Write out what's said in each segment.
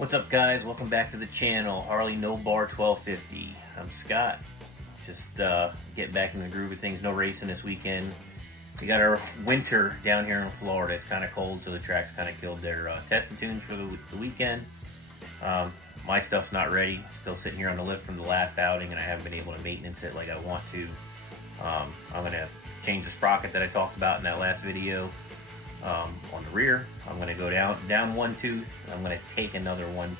What's up, guys? Welcome back to the channel. Harley No Bar 1250. I'm Scott. Just getting back in the groove of things. No racing this weekend. We got our winter down here in Florida. It's kind of cold, so the track's kind of killed their testing tunes for the weekend. My stuff's not ready. Still sitting here on the lift from the last outing, and I haven't been able to maintenance it like I want to. I'm going to change the sprocket that I talked about in that last video. On the rear, I'm going to go down one tooth. I'm going to take another one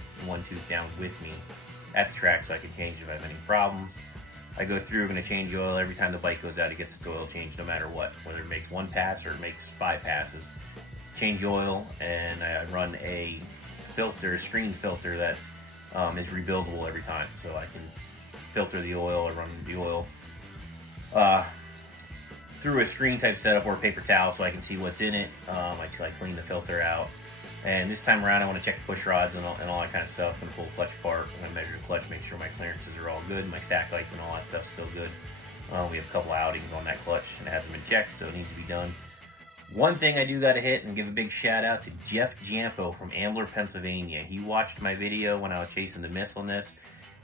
tooth down with me at the track so I can change if I have any problems. I go through, I'm going to change the oil every time the bike goes out. It gets its oil changed no matter what, whether it makes one pass or it makes 5 passes. Change oil, and I run a filter, a screen filter that is rebuildable every time, so I can filter the oil or run the oil through a screen type setup or a paper towel so I can see what's in it. I clean the filter out. And this time around I want to check the push rods and all that kind of stuff. I'm going to pull the clutch apart. I'm going to measure the clutch, make sure my clearances are all good. My stack height and all that stuff's still good. We have a couple outings on that clutch and it hasn't been checked, so it needs to be done. One thing I do got to hit and give a big shout out to Jeff Jampo from Ambler, Pennsylvania. He watched my video when I was chasing the myth on this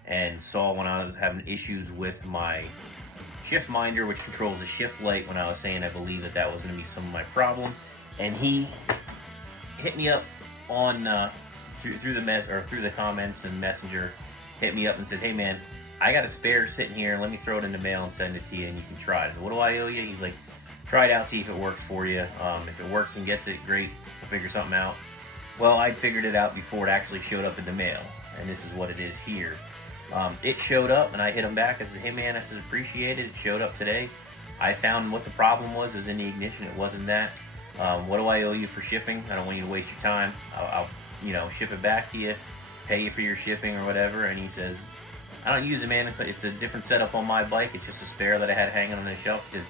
and saw when I was having issues with my shift minder, which controls the shift light, when I was saying I believe that was going to be some of my problem, and he hit me up on through the comments and Messenger, hit me up and said, "Hey man, I got a spare sitting here. Let me throw it in the mail and send it to you, and you can try it." So what do I owe you? He's like, "Try it out, see if it works for you. If it works and gets it, great. We'll figure something out." Well, I figured it out before it actually showed up in the mail, and this is what it is here. It showed up, and I hit him back. I said, "Hey man," I said, "appreciate it. It showed up today. I found what the problem was in the ignition. It wasn't that. What do I owe you for shipping? I don't want you to waste your time. I'll ship it back to you, pay you for your shipping or whatever." And he says, "I don't use it, man. It's a different setup on my bike. It's just a spare that I had hanging on the shelf. Just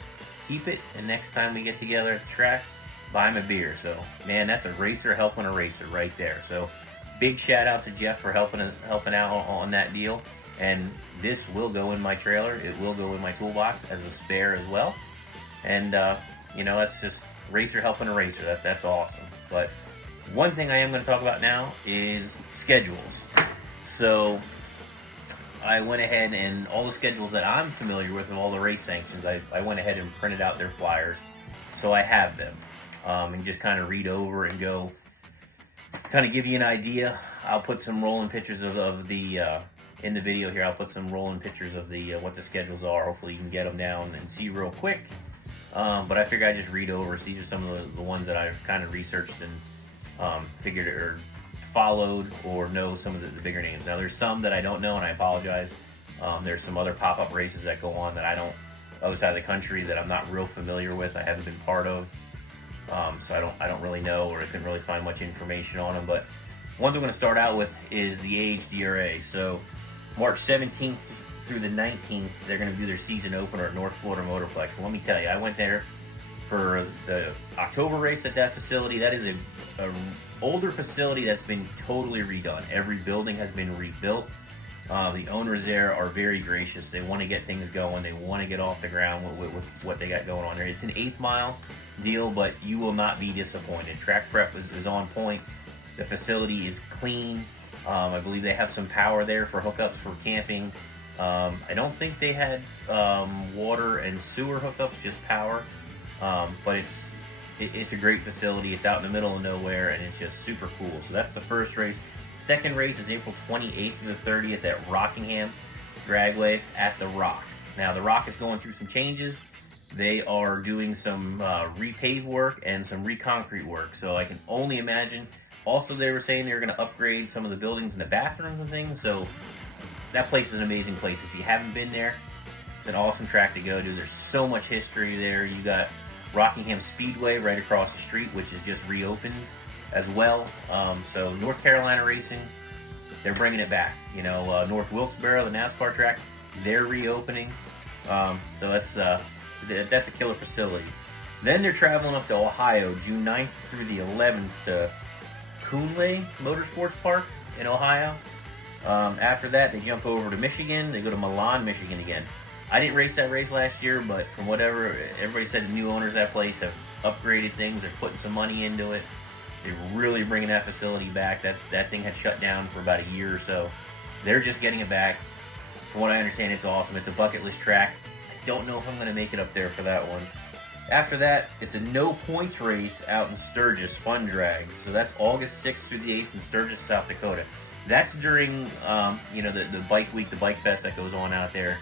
keep it, and next time we get together at the track, buy him a beer." So, man, that's a racer helping a racer right there. So, big shout out to Jeff for helping out on that deal. And this will go in my trailer. It will go in my toolbox as a spare as well. And that's just racer helping a racer. That's awesome. But one thing I am going to talk about now is schedules. So I went ahead and all the schedules that I'm familiar with of all the race sanctions, I went ahead and printed out their flyers, so I have them, and just kind of read over and go. Kind of give you an idea. I'll put some rolling pictures of the in the video here. I'll put some rolling pictures of the what the schedules are. Hopefully you can get them down and see real quick. But I figure I just read over. So these are some of the ones that I've kind of researched and figured or followed or know some of the bigger names. Now there's some that I don't know, and I apologize. There's some other pop-up races that go on that other side of the country that I'm not real familiar with. I haven't been part of. So I don't really know, or I couldn't really find much information on them. But one thing I'm going to start out with is the AHDRA. So March 17th through the 19th, they're going to do their season opener at North Florida Motorplex. So let me tell you, I went there for the October race at that facility. That is a older facility that's been totally redone. Every building has been rebuilt. The owners there are very gracious. They want to get things going. They want to get off the ground with what they got going on there. It's an 8th mile deal, but you will not be disappointed. Track prep is on point. The facility is clean. I believe they have some power there for hookups for camping. I don't think they had water and sewer hookups, just power. But it's a great facility. It's out in the middle of nowhere, and it's just super cool. So that's the first race. Second race is April 28th through the 30th at Rockingham Dragway at the Rock. Now the Rock is going through some changes. They are doing some repave work and some reconcrete work. So I can only imagine. Also, they were saying they were going to upgrade some of the buildings and the bathrooms and things. So that place is an amazing place. If you haven't been there, it's an awesome track to go to. There's so much history there. You got Rockingham Speedway right across the street, which is just reopened as well. So North Carolina Racing, they're bringing it back. North Wilkesboro, the NASCAR track, they're reopening. So that's a killer facility. Then they're traveling up to Ohio, June 9th through the 11th to Coonley Motorsports Park in Ohio. After that, they jump over to Michigan. They go to Milan, Michigan again. I didn't race that race last year, but from whatever everybody said, the new owners of that place have upgraded things. They're putting some money into it. They're really bringing that facility back. That thing had shut down for about a year or so. They're just getting it back. From what I understand, it's awesome. It's a bucket list track. I don't know if I'm going to make it up there for that one. After that, it's a no points race out in Sturgis, Fun Drag. So that's August 6th through the 8th in Sturgis, South Dakota. That's during, the bike week, the bike fest that goes on out there.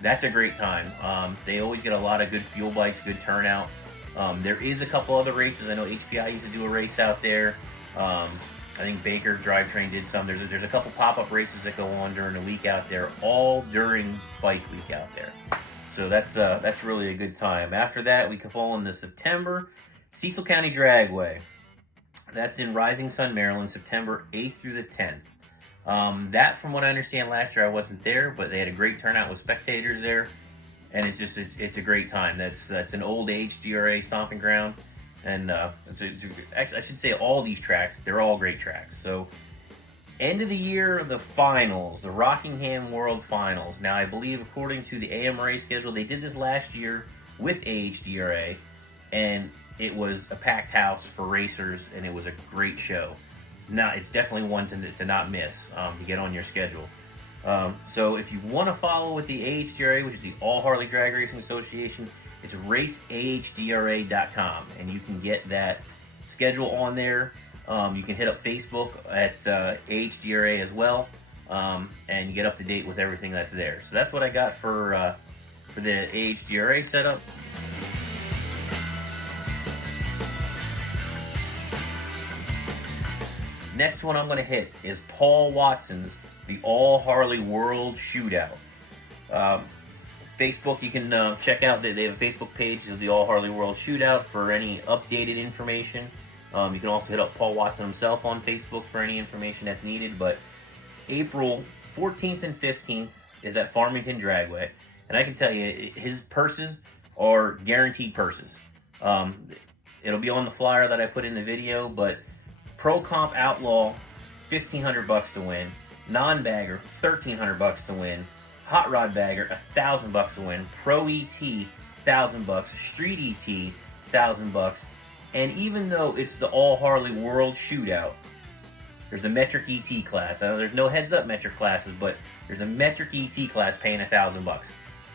That's a great time. They always get a lot of good fuel bikes, good turnout. There is a couple other races. I know HPI used to do a race out there. I think Baker Drivetrain did some. There's a couple pop-up races that go on during the week out there, all during bike week out there. So that's really a good time. After that, we can fall into September. Cecil County Dragway. That's in Rising Sun, Maryland, September 8th through the 10th. That, from what I understand, last year I wasn't there, but they had a great turnout with spectators there, and it's a great time. That's an old HDRA stomping ground, and I should say all these tracks, they're all great tracks. So, end of the year, the finals, the Rockingham World Finals. Now, I believe, according to the AMRA schedule, they did this last year with AHDRA, and it was a packed house for racers, and it was a great show. It's definitely one to not miss, to get on your schedule. So if you want to follow with the AHDRA, which is the All Harley Drag Racing Association, it's raceahdra.com, and you can get that schedule on there. You can hit up Facebook at AHDRA as well, and you get up to date with everything that's there. So that's what I got for the AHDRA setup. Next one I'm going to hit is Paul Watson's The All Harley World Shootout. Facebook, you can check out, they have a Facebook page of the All Harley World Shootout for any updated information. You can also hit up Paul Watson himself on Facebook for any information that's needed. But April 14th and 15th is at Farmington Dragway. And I can tell you, his purses are guaranteed purses. It'll be on the flyer that I put in the video, but Pro Comp Outlaw, $1,500 to win. Non-bagger, $1,300 to win. Hot Rod Bagger, $1,000 to win. Pro ET, $1,000. Street ET, $1,000. And even though it's the All Harley World Shootout, there's a metric ET class. I know there's no heads-up metric classes, but there's a metric ET class paying $1,000.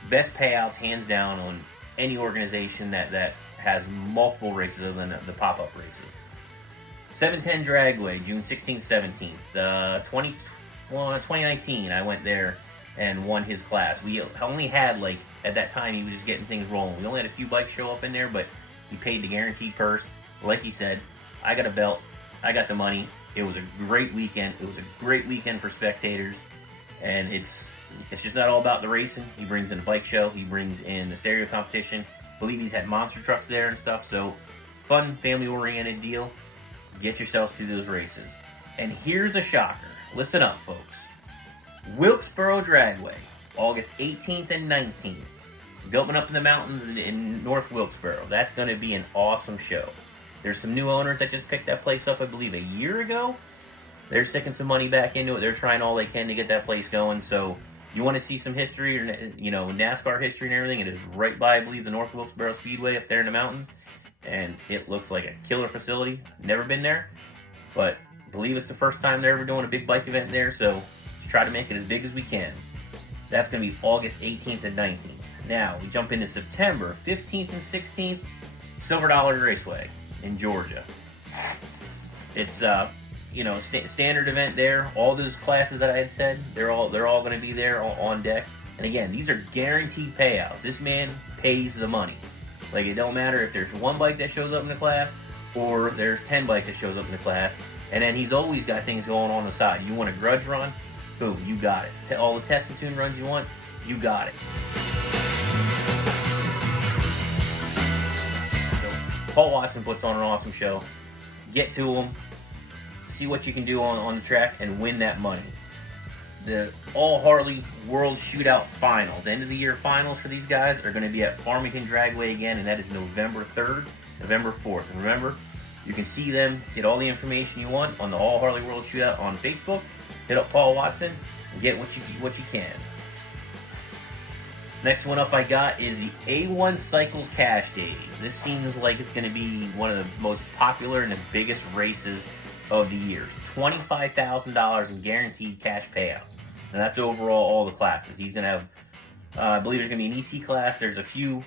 Best payouts, hands down, on any organization that has multiple races other than the pop-up races. 710 Dragway, June 16th, 17th. 2019, I went there and won his class. We only had, at that time, he was just getting things rolling. We only had a few bikes show up in there, but he paid the guaranteed purse. Like he said, I got a belt. I got the money. It was a great weekend. It was a great weekend for spectators. And it's just not all about the racing. He brings in a bike show. He brings in the stereo competition. I believe he's had monster trucks there and stuff. So, fun, family-oriented deal. Get yourselves to those races. And here's a shocker. Listen up, folks. Wilkesboro Dragway, August 18th and 19th. Going up in the mountains in North Wilkesboro. That's going to be an awesome show. There's some new owners that just picked that place up, I believe, a year ago. They're sticking some money back into it. They're trying all they can to get that place going. So you want to see some history, or NASCAR history and everything, it is right by, I believe, the North Wilkesboro Speedway up there in the mountains. And it looks like a killer facility. Never been there, but I believe it's the first time they're ever doing a big bike event there. So let's try to make it as big as we can. That's going to be August 18th and 19th. Now, we jump into September 15th and 16th, Silver Dollar Raceway in Georgia. It's standard event there. All those classes that I had said, they're all going to be there on deck. And again, these are guaranteed payouts. This man pays the money. It don't matter if there's one bike that shows up in the class or there's 10 bikes that shows up in the class. And then he's always got things going on the side. You want a grudge run? Boom, you got it. All the test and tune runs you want, you got it. So, Paul Watson puts on an awesome show. Get to him, see what you can do on the track, and win that money. The All Harley World Shootout Finals, end of the year finals for these guys, are going to be at Farmington Dragway again, and that is November 3rd, November 4th. And remember, you can see them, get all the information you want on the All Harley World Shootout on Facebook. Hit up Paul Watson and get what you can. Next one up I got is the A1 Cycles Cash Days. This seems like it's going to be one of the most popular and the biggest races of the year. $25,000 in guaranteed cash payouts. And that's overall all the classes. He's going to have, I believe there's going to be an ET class. There's a few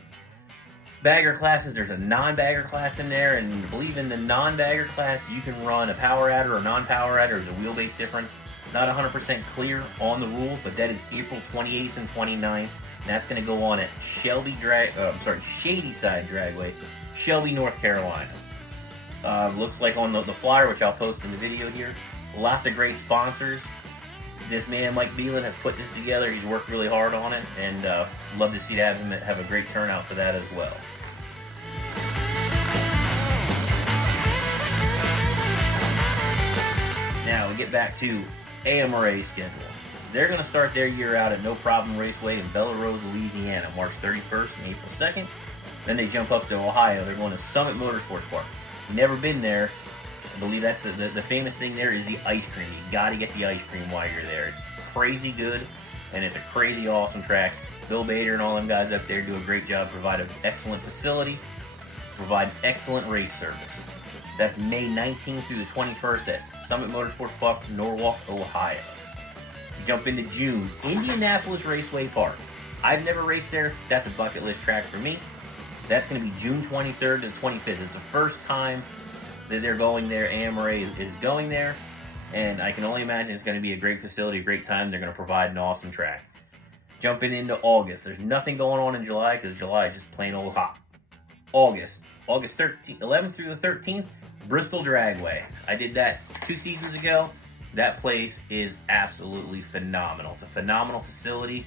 bagger classes. There's a non-bagger class in there. And I believe in the non-bagger class, you can run a power adder or non-power adder. There's a wheelbase difference. Not 100% clear on the rules, but that is April 28th and 29th. And that's going to go on at Shadyside Dragway, Shelby, North Carolina. Looks like on the flyer, which I'll post in the video here, lots of great sponsors. This man, Mike Beelan, has put this together. He's worked really hard on it, and love to see him have a great turnout for that as well. Now we get back to AMRA's schedule. They're going to start their year out at No Problem Raceway in Bella Rose, Louisiana, March 31st and April 2nd. Then they jump up to Ohio. They're going to Summit Motorsports Park. Never been there. I believe that's the famous thing there is the ice cream. You got to get the ice cream while you're there. It's crazy good, and it's a crazy awesome track. Bill Bader and all them guys up there do a great job, provide an excellent facility, provide excellent race service. That's May 19th through the 21st at Summit Motorsports Park, Norwalk, Ohio. Jump into June, Indianapolis Raceway Park. I've never raced there. That's a bucket list track for me. That's going to be June 23rd to the 25th. It's the first time that they're going there. AMRA is going there, and I can only imagine it's going to be a great facility, a great time. They're going to provide an awesome track. Jumping into August. There's nothing going on in July because July is just plain old hot. August 11th through the 13th, Bristol Dragway. I did that 2 seasons ago. That place is absolutely phenomenal. It's a phenomenal facility.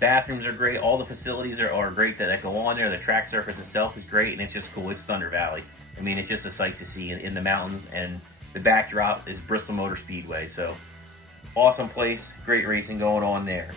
Bathrooms are great. All the facilities are great that go on there. The track surface itself is great, and it's just cool. It's Thunder Valley. I mean, it's just a sight to see in the mountains, and the backdrop is Bristol Motor Speedway. So, awesome place. Great racing going on there.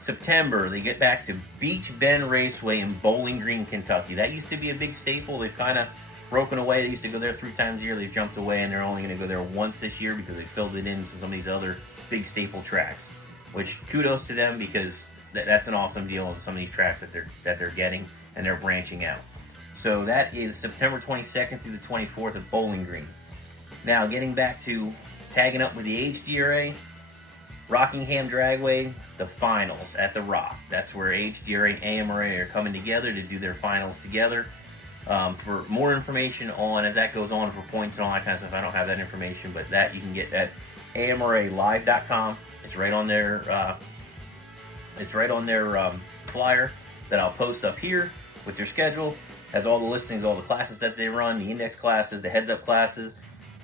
September, they get back to Beach Bend Raceway in Bowling Green, Kentucky. That used to be a big staple. They've kind of broken away. They used to go there 3 times a year. They've jumped away, and they're only going to go there once this year because they filled it in some of these other big staple tracks. Which, kudos to them, because that's an awesome deal on some of these tracks that they're getting, and they're branching out. So that is September 22nd through the 24th at Bowling Green. Now, getting back to tagging up with the HDRA, Rockingham Dragway, the finals at the Rock. That's where HDRA and AMRA are coming together to do their finals together. For more information on, as that goes on, for points and all that kind of stuff, I don't have that information, but that you can get at amralive.com. It's right on their flyer that I'll post up here with their schedule. Has all the listings, all the classes that they run, the index classes, the heads-up classes.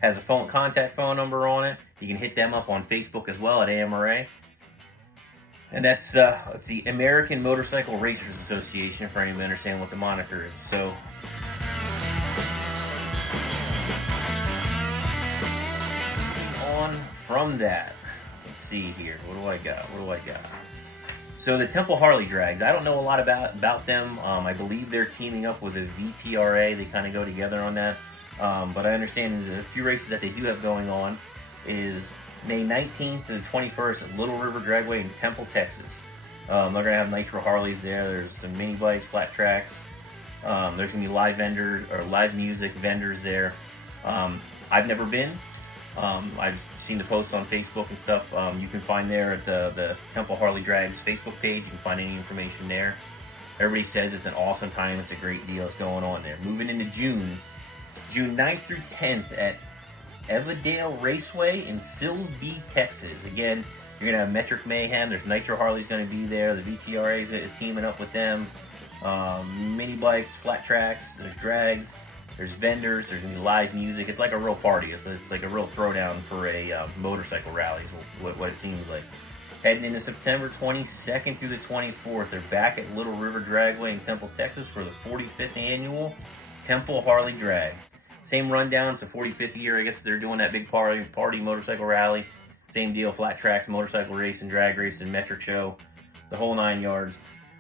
Has a contact phone number on it. You can hit them up on Facebook as well at AMRA. And that's the American Motorcycle Racers Association, for anyone to understand what the moniker is. So, on from that, let's see here. What do I got? So the Temple Harley Drags, I don't know a lot about them. I believe they're teaming up with the VTRA. They kind of go together on that. But I understand the few races that they do have going on is May 19th to the 21st at Little River Dragway in Temple, Texas. They're going to have Nitro Harleys there. There's some mini bikes, flat tracks. There's going to be live vendors or live music vendors there. I've never been. I've seen the posts on Facebook and stuff. You can find there at the Temple Harley Drags Facebook page. You can find any information there. Everybody says it's an awesome time. It's a great deal that's going on there. Moving into June 9th through 10th at Evadale Raceway in Silsbee, Texas. Again, you're going to have Metric Mayhem. There's Nitro Harley's going to be there. The VTRA is teaming up with them. Mini bikes, flat tracks, there's drags, there's vendors, there's going to be live music. It's like a real party. It's like a real throwdown for a motorcycle rally, what it seems like. Heading into September 22nd through the 24th, they're back at Little River Dragway in Temple, Texas for the 45th annual Temple Harley Drags. Same rundown, it's the 45th year. I guess they're doing that big party motorcycle rally. Same deal, flat tracks, motorcycle racing, drag racing, metric show, the whole 9 yards.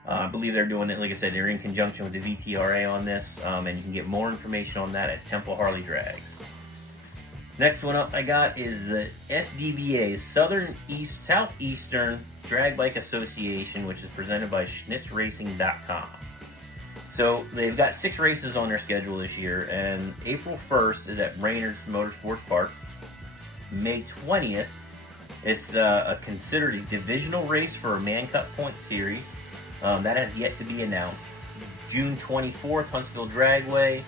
I believe they're doing it, like I said, they're in conjunction with the VTRA on this, and you can get more information on that at Temple Harley Drags. Next one up I got is the SDBA, Southeastern Drag Bike Association, which is presented by schnitzracing.com. So they've got 6 races on their schedule this year, and April 1st is at Brainerd Motorsports Park. May 20th, it's considered a divisional race for a Man Cup Point Series. That has yet to be announced. June 24th, Huntsville Dragway,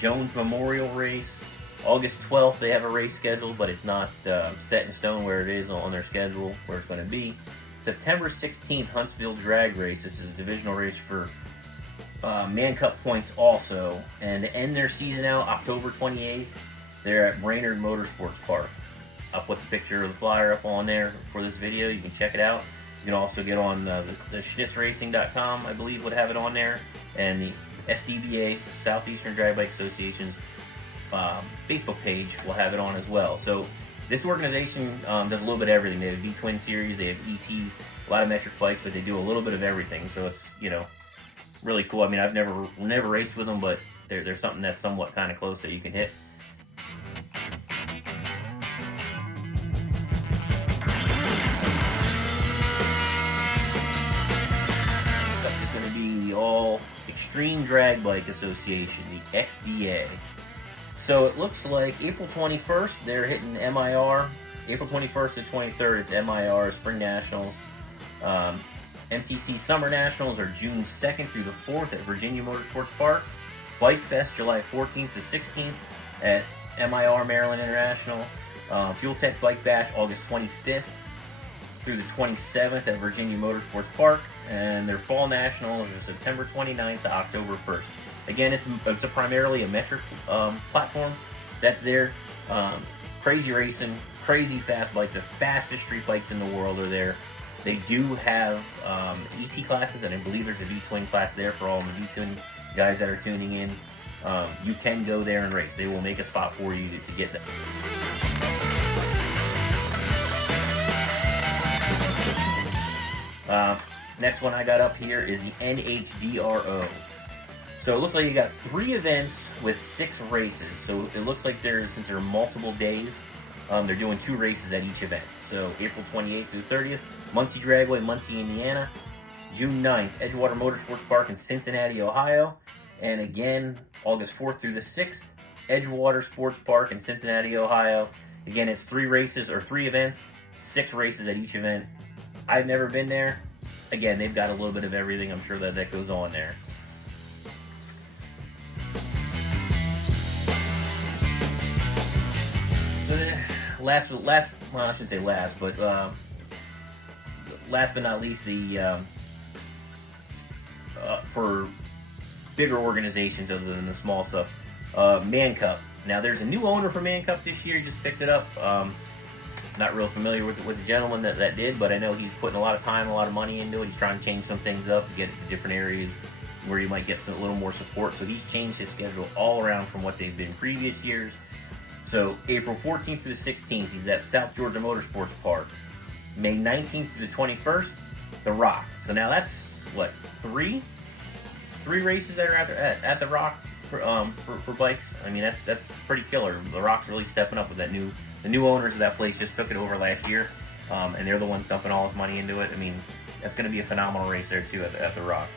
Jones Memorial Race. August 12th, they have a race scheduled, but it's not set in stone where it is on their schedule, where it's going to be. September 16th, Huntsville Drag Race. This is a divisional race for Man Cup points also. And to end their season out, October 28th, they're at Brainerd Motorsports Park. I'll put the picture of the flyer up on there for this video. You can check it out. You can also get on the schnitzracing.com, I believe, would have it on there. And the SDBA, Southeastern Drag Bike Association's Facebook page will have it on as well. So this organization does a little bit of everything. They have V-Twin Series, they have ETs, a lot of metric bikes, but they do a little bit of everything. So it's, really cool. I mean, I've never raced with them, but there's something that's somewhat kind of close that you can hit. It's going to be the All Extreme Drag Bike Association, the XDA. So it looks like April 21st, they're hitting MIR. April 21st to 23rd, it's MIR Spring Nationals. MTC Summer Nationals are June 2nd through the 4th at Virginia Motorsports Park. Bike Fest, July 14th to 16th at MIR Maryland International. Fuel Tech Bike Bash, August 25th through the 27th at Virginia Motorsports Park. And their Fall Nationals are September 29th to October 1st. Again, it's primarily a metric platform that's there. Crazy racing, crazy fast bikes. The fastest street bikes in the world are there. They do have ET classes, and I believe there's a V-Twin class there for all the V-Twin guys that are tuning in. You can go there and race. They will make a spot for you to get that. Next one I got up here is the NHDRO. So it looks like you got 3 events with 6 races. So it looks like since there are multiple days, they're doing 2 races at each event. So April 28th through 30th, Muncie Dragway, Muncie, Indiana. June 9th, Edgewater Motorsports Park in Cincinnati, Ohio. And again, August 4th through the 6th, Edgewater Sports Park in Cincinnati, Ohio. Again, it's 3 races or 3 events, 6 races at each event. I've never been there. Again, they've got a little bit of everything. I'm sure that goes on there. Last, well, I shouldn't say last, but last but not least, the for bigger organizations other than the small stuff, Man Cup. Now, there's a new owner for Man Cup this year. He just picked it up. Not real familiar with the gentleman that did, but I know he's putting a lot of time, a lot of money into it. He's trying to change some things up, get it to different areas where you might get a little more support. So he's changed his schedule all around from what they've been previous years. So April 14th to the 16th, he's at South Georgia Motorsports Park. May 19th to the 21st, The Rock. So now that's, what, three races that are at The Rock for bikes? I mean, that's pretty killer. The Rock's really stepping up with the new owners of that place just took it over last year, and they're the ones dumping all this money into it. I mean, that's going to be a phenomenal race there, too, at The Rock.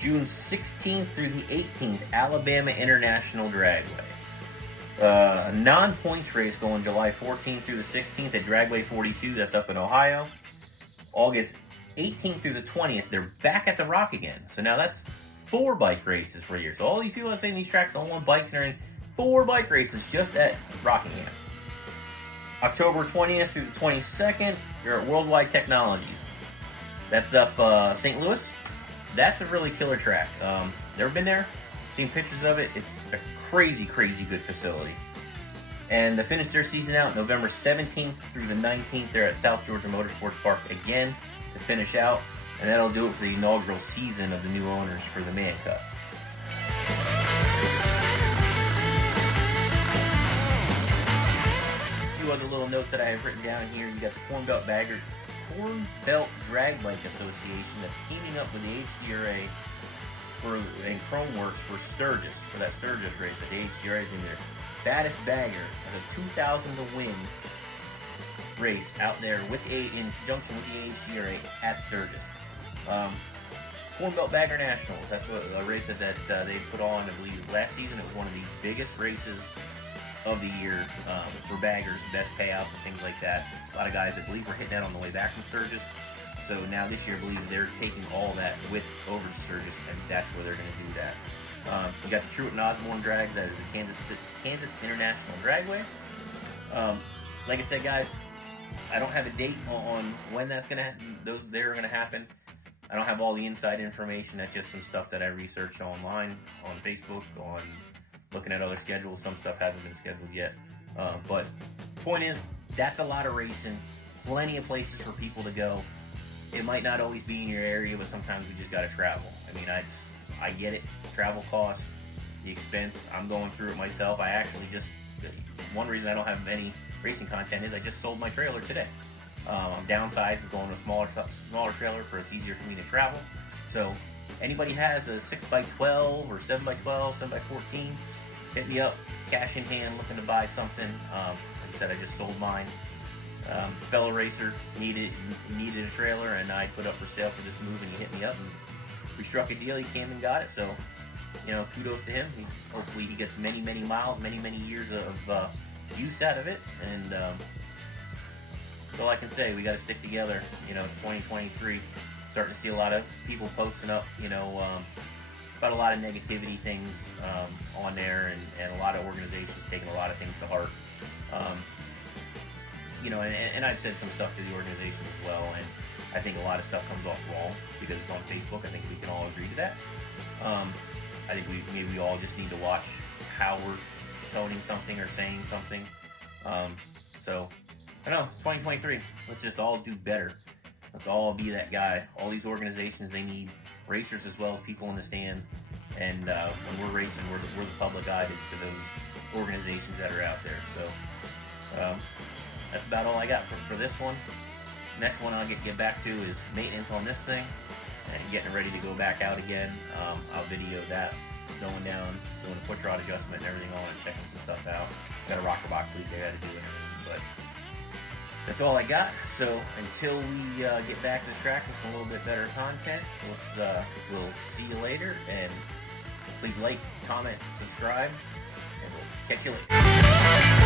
June 16th through the 18th, Alabama International Dragway. A non-points race going July 14th through the 16th at Dragway 42, that's up in Ohio. August 18th through the 20th, they're back at The Rock again. So now that's 4 bike races for a year. So all these people that say these tracks don't want bikes and everything, 4 bike races just at Rockingham. October 20th through the 22nd, you're at Worldwide Technologies. That's up St. Louis. That's a really killer track. Never been there, seen pictures of it. It's a crazy, crazy good facility. And to finish their season out, November 17th through the 19th, they're at South Georgia Motorsports Park again to finish out. And that'll do it for the inaugural season of the new owners for the Man Cup. A few other little notes that I have written down here. You got the Corn Belt Drag Bike Association that's teaming up with the HDRA and Chromeworks for Sturgis, for that Sturgis race that the HDRA is in there. Baddest Bagger as a 2,000 to win race out there in conjunction with the AHGRA at Sturgis. Corn Belt Bagger Nationals. That's a race that they put on, I believe, last season. It was one of the biggest races of the year for baggers, best payouts and things like that. A lot of guys, I believe, were hitting that on the way back from Sturgis. So now this year, I believe they're taking all that over to Sturgis, and that's where they're going to do that. You got the Truett and Osborne drags. That is the Kansas International Dragway. Like I said, guys, I don't have a date on when that's going to they're going to happen. I don't have all the inside information. That's just some stuff that I researched online, on Facebook, on looking at other schedules. Some stuff hasn't been scheduled yet. But point is, that's a lot of racing. Plenty of places for people to go. It might not always be in your area, but sometimes we just got to travel. I mean, I get it. Travel costs, the expense. I'm going through it myself. I actually one reason I don't have any racing content is I just sold my trailer today. I'm downsized and going to a smaller trailer for it's easier for me to travel. So anybody has a 6x12 or 7x12, 7x14, hit me up, cash in hand, looking to buy something. Like I said, I just sold mine. Fellow racer needed a trailer, and I put up for sale for this move, and he hit me up, and we struck a deal. He came and got it, so kudos to him. Hopefully he gets many miles, many years of use out of it, and that's all I can say. We got to stick together. It's 2023. Starting to see a lot of people posting up, about a lot of negativity things on there, and a lot of organizations taking a lot of things to heart. And I've said some stuff to the organization as well, and I think a lot of stuff comes off wrong because it's on Facebook. I think we can all agree to that. I think we all just need to watch how we're toning something or saying something. So, I don't know, it's 2023. Let's just all do better. Let's all be that guy. All these organizations, they need racers as well as people in the stands. And when we're racing, we're the public eye to those organizations that are out there. So, that's about all I got for this one. Next one I'll get back to is maintenance on this thing and getting ready to go back out again. I'll video that going down, doing a push rod adjustment and everything on, and checking some stuff out. Got a rocker box leak I got to do and everything, but that's all I got. So until we get back to the track with some little bit better content, we'll see you later, and please like, comment, subscribe, and we'll catch you later.